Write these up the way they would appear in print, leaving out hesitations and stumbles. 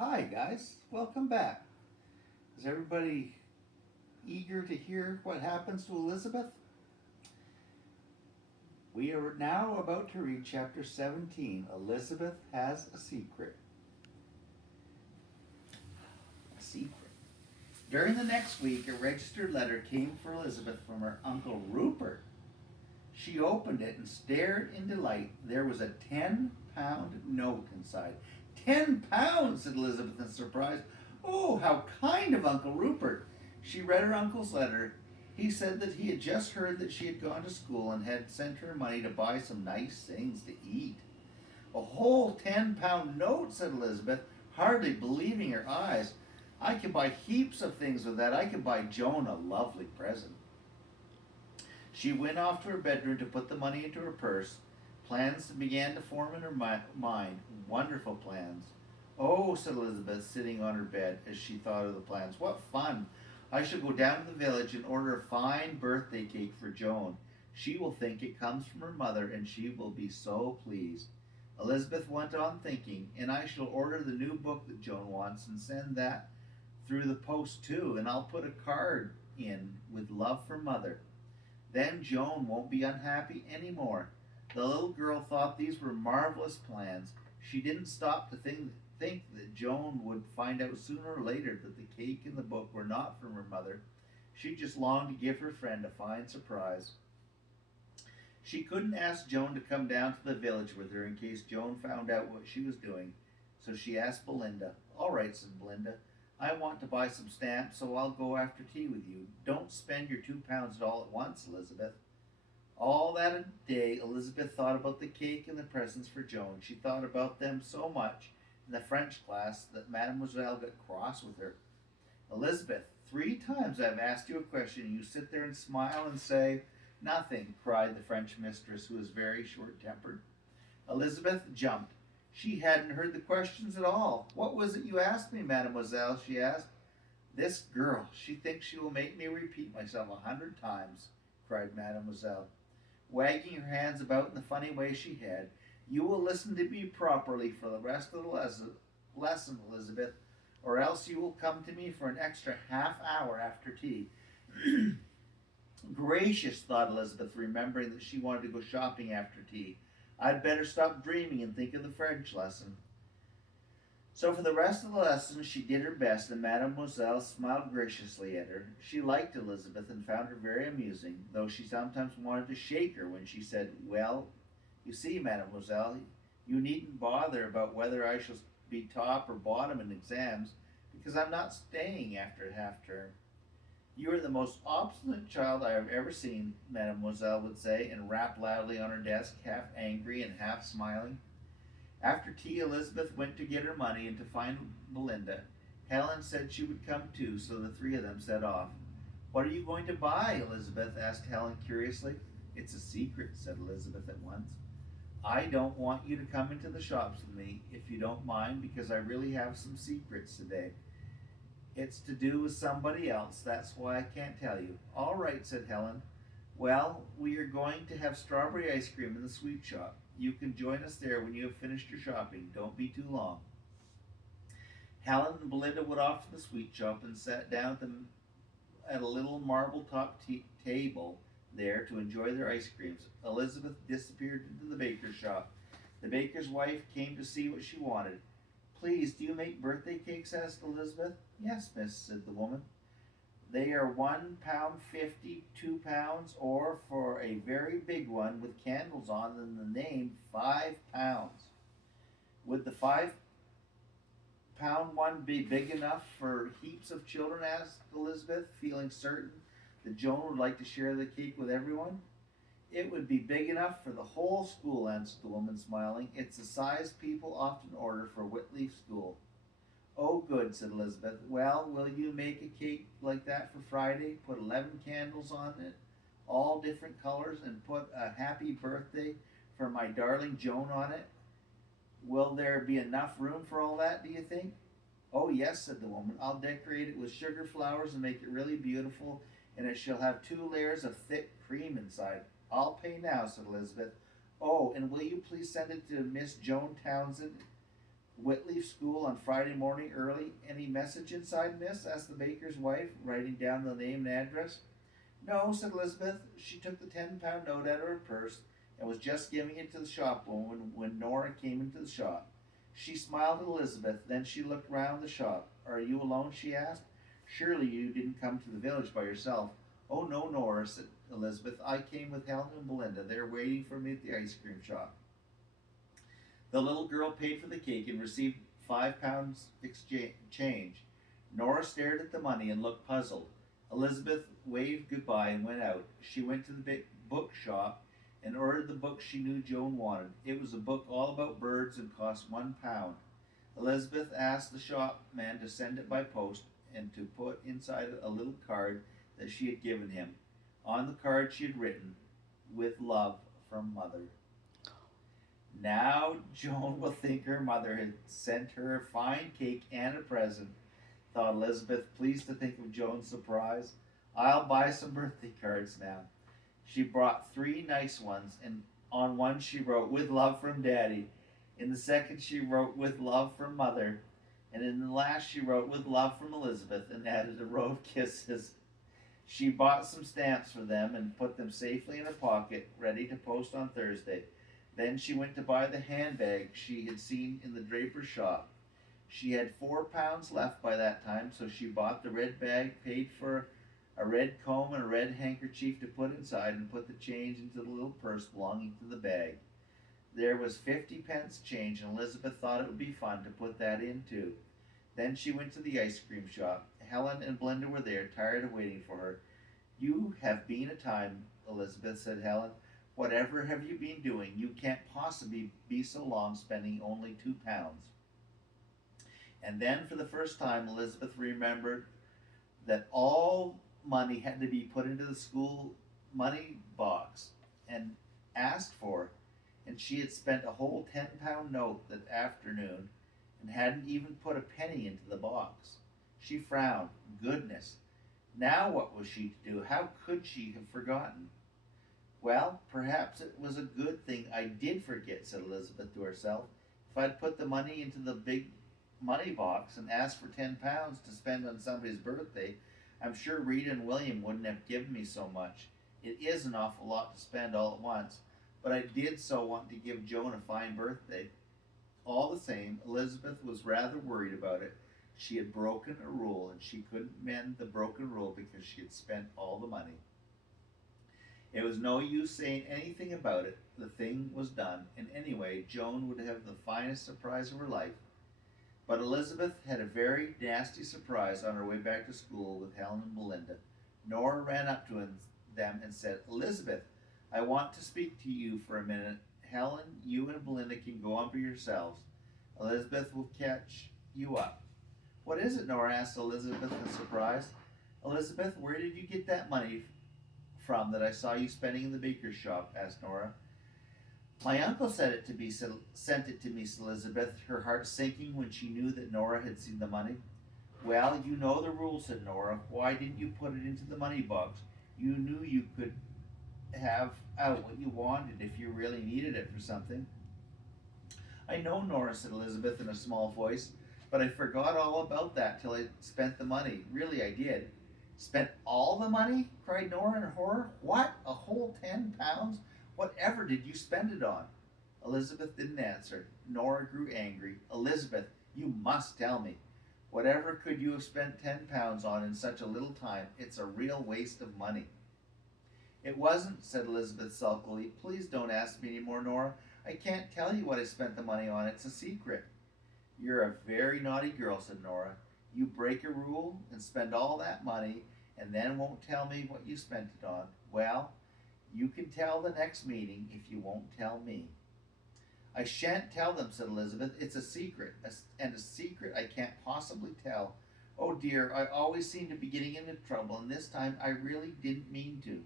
Hi, guys. Welcome back. Is everybody eager to hear what happens to Elizabeth? We are now about to read chapter 17. Elizabeth has a secret. A secret. During the next week, a registered letter came for Elizabeth from her uncle Rupert. She opened it and stared in delight. There was a £10 note inside. £10, said Elizabeth in surprise. Oh, how kind of Uncle Rupert. She read her uncle's letter. He said that he had just heard that she had gone to school and had sent her money to buy some nice things to eat. A whole £10 note, said Elizabeth, hardly believing her eyes. I can buy heaps of things with that. I can buy Joan a lovely present. She went off to her bedroom to put the money into her purse. Plans began to form in her mind. Wonderful plans. Oh, said Elizabeth, sitting on her bed as she thought of the plans. What fun! I shall go down to the village and order a fine birthday cake for Joan. She will think it comes from her mother, and she will be so pleased. Elizabeth went on thinking, and I shall order the new book that Joan wants and send that through the post too, and I'll put a card in with love for mother. Then Joan won't be unhappy any more. The little girl thought these were marvelous plans. She didn't stop to think that Joan would find out sooner or later that the cake and the book were not from her mother. She just longed to give her friend a fine surprise. She couldn't ask Joan to come down to the village with her in case Joan found out what she was doing, so she asked Belinda. All right, said Belinda. I want to buy some stamps, so I'll go after tea with you. Don't spend your £2 all at once, Elizabeth. All that day, Elizabeth thought about the cake and the presents for Joan. She thought about them so much in the French class that Mademoiselle got cross with her. Elizabeth, 3 times I've asked you a question, and you sit there and smile and say, nothing, cried the French mistress, who was very short-tempered. Elizabeth jumped. She hadn't heard the questions at all. What was it you asked me, mademoiselle? She asked. This girl, she thinks she will make me repeat myself 100 times, cried mademoiselle, wagging her hands about in the funny way she had. You will listen to me properly for the rest of the lesson, Elizabeth, or else you will come to me for an extra half hour after tea. Gracious, thought Elizabeth, remembering that she wanted to go shopping after tea. I'd better stop dreaming and think of the French lesson. So for the rest of the lesson she did her best, and Mademoiselle smiled graciously at her. She liked Elizabeth and found her very amusing, though she sometimes wanted to shake her when she said, Well, you see, Mademoiselle, you needn't bother about whether I shall be top or bottom in exams, because I'm not staying after half term. You are the most obstinate child I have ever seen, Mademoiselle would say, and rap loudly on her desk, half angry and half smiling. After tea, Elizabeth went to get her money and to find Belinda. Helen said she would come too, so the 3 of them set off. What are you going to buy? Elizabeth asked Helen curiously. It's a secret, said Elizabeth at once. I don't want you to come into the shops with me, if you don't mind, because I really have some secrets today. It's to do with somebody else, that's why I can't tell you. All right, said Helen. Well, we are going to have strawberry ice cream in the sweet shop. You can join us there when you have finished your shopping. Don't be too long. Helen and Belinda went off to the sweet shop and sat down at a little marble-top table there to enjoy their ice creams. Elizabeth disappeared into the baker's shop. The baker's wife came to see what she wanted. Please, do you make birthday cakes? Asked Elizabeth. Yes, miss, said the woman. They are £1.50, £2, or for a very big one with candles on and the name, £5. Would the £5 one be big enough for heaps of children? Asked Elizabeth, feeling certain that Joan would like to share the cake with everyone. It would be big enough for the whole school, answered the woman, smiling. It's the size people often order for Whitleaf School. Oh, good, said Elizabeth. Well, will you make a cake like that for Friday? Put 11 candles on it, all different colors, and put a happy birthday for my darling Joan on it. Will there be enough room for all that, do you think? Oh, yes, said the woman. I'll decorate it with sugar flowers and make it really beautiful, and it shall have 2 layers of thick cream inside. I'll pay now, said Elizabeth. Oh, and will you please send it to Miss Joan Townsend? Whitleaf School on Friday morning early. Any message inside, miss? Asked the baker's wife, writing down the name and address. No, said Elizabeth. She took the £10 note out of her purse and was just giving it to the shopwoman when Nora came into the shop. She smiled at Elizabeth, then she looked round the shop. Are you alone? She asked. Surely you didn't come to the village by yourself. Oh, no, Nora, said Elizabeth. I came with Helen and Belinda. They're waiting for me at the ice cream shop. The little girl paid for the cake and received £5 exchange. Nora stared at the money and looked puzzled. Elizabeth waved goodbye and went out. She went to the big bookshop and ordered the book she knew Joan wanted. It was a book all about birds and cost £1. Elizabeth asked the shopman to send it by post and to put inside a little card that she had given him. On the card she had written, "With love from Mother." Now Joan will think her mother had sent her a fine cake and a present, thought Elizabeth, pleased to think of Joan's surprise. I'll buy some birthday cards now. She brought 3 nice ones, and on one she wrote, "With love from Daddy." In the second she wrote, "With love from Mother." And in the last she wrote, "With love from Elizabeth," and added a row of kisses. She bought some stamps for them and put them safely in her pocket, ready to post on Thursday. Then she went to buy the handbag she had seen in the draper's shop. She had £4 left by that time, so she bought the red bag, paid for a red comb and a red handkerchief to put inside, and put the change into the little purse belonging to the bag. There was 50p change, and Elizabeth thought it would be fun to put that in too. Then she went to the ice cream shop. Helen and Belinda were there, tired of waiting for her. You have been a time, Elizabeth, said Helen. Whatever have you been doing? You can't possibly be so long spending only £2. And then for the first time Elizabeth remembered that all money had to be put into the school money box and asked for, and she had spent a whole £10 note that afternoon and hadn't even put a penny into the box. She frowned. Goodness, now what was she to do? How could she have forgotten? Well, perhaps it was a good thing I did forget, said Elizabeth to herself. If I'd put the money into the big money box and asked for £10 to spend on somebody's birthday, I'm sure Rita and William wouldn't have given me so much. It is an awful lot to spend all at once, but I did so want to give Joan a fine birthday. All the same, Elizabeth was rather worried about it. She had broken a rule, and she couldn't mend the broken rule because she had spent all the money. It was no use saying anything about it. The thing was done, and anyway, Joan would have the finest surprise of her life. But Elizabeth had a very nasty surprise on her way back to school with Helen and Belinda. Nora ran up to them and said, Elizabeth, I want to speak to you for a minute. Helen, you and Belinda can go on by yourselves. Elizabeth will catch you up. What is it? Nora asked Elizabeth in surprise. Elizabeth, where did you get that money from that I saw you spending in the baker's shop? Asked Nora. My uncle sent it to me, said Elizabeth, her heart sinking when she knew that Nora had seen the money. Well, you know the rules, said Nora. Why didn't you put it into the money box? You knew you could have out what you wanted if you really needed it for something. I know, Nora, said Elizabeth in a small voice, but I forgot all about that till I spent the money. Really, I did. Spent all the money? Cried Nora in horror. What? A whole £10? Whatever did you spend it on? Elizabeth didn't answer. Nora grew angry. Elizabeth, you must tell me. Whatever could you have spent £10 on in such a little time? It's a real waste of money. It wasn't, said Elizabeth sulkily. Please don't ask me any more, Nora. I can't tell you what I spent the money on. It's a secret. You're a very naughty girl, said Nora. You break a rule and spend all that money and then won't tell me what you spent it on. Well, you can tell the next meeting if you won't tell me. I shan't tell them, said Elizabeth. It's a secret, and a secret I can't possibly tell. Oh dear, I always seem to be getting into trouble, and this time I really didn't mean to.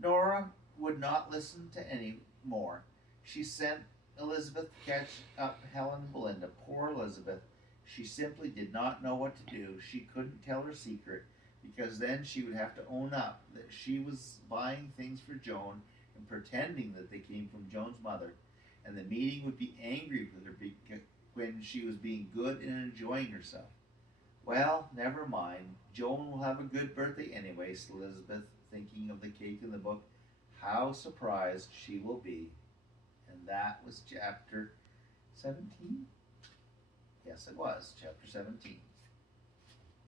Nora would not listen to any more. She sent Elizabeth to catch up Helen and Belinda. Poor Elizabeth. She simply did not know what to do. She couldn't tell her secret, because then she would have to own up that she was buying things for Joan and pretending that they came from Joan's mother. And the meeting would be angry with her when she was being good and enjoying herself. Well, never mind. Joan will have a good birthday anyway, said Elizabeth, thinking of the cake in the book. How surprised she will be. And that was chapter 17? Yes, it was, chapter 17.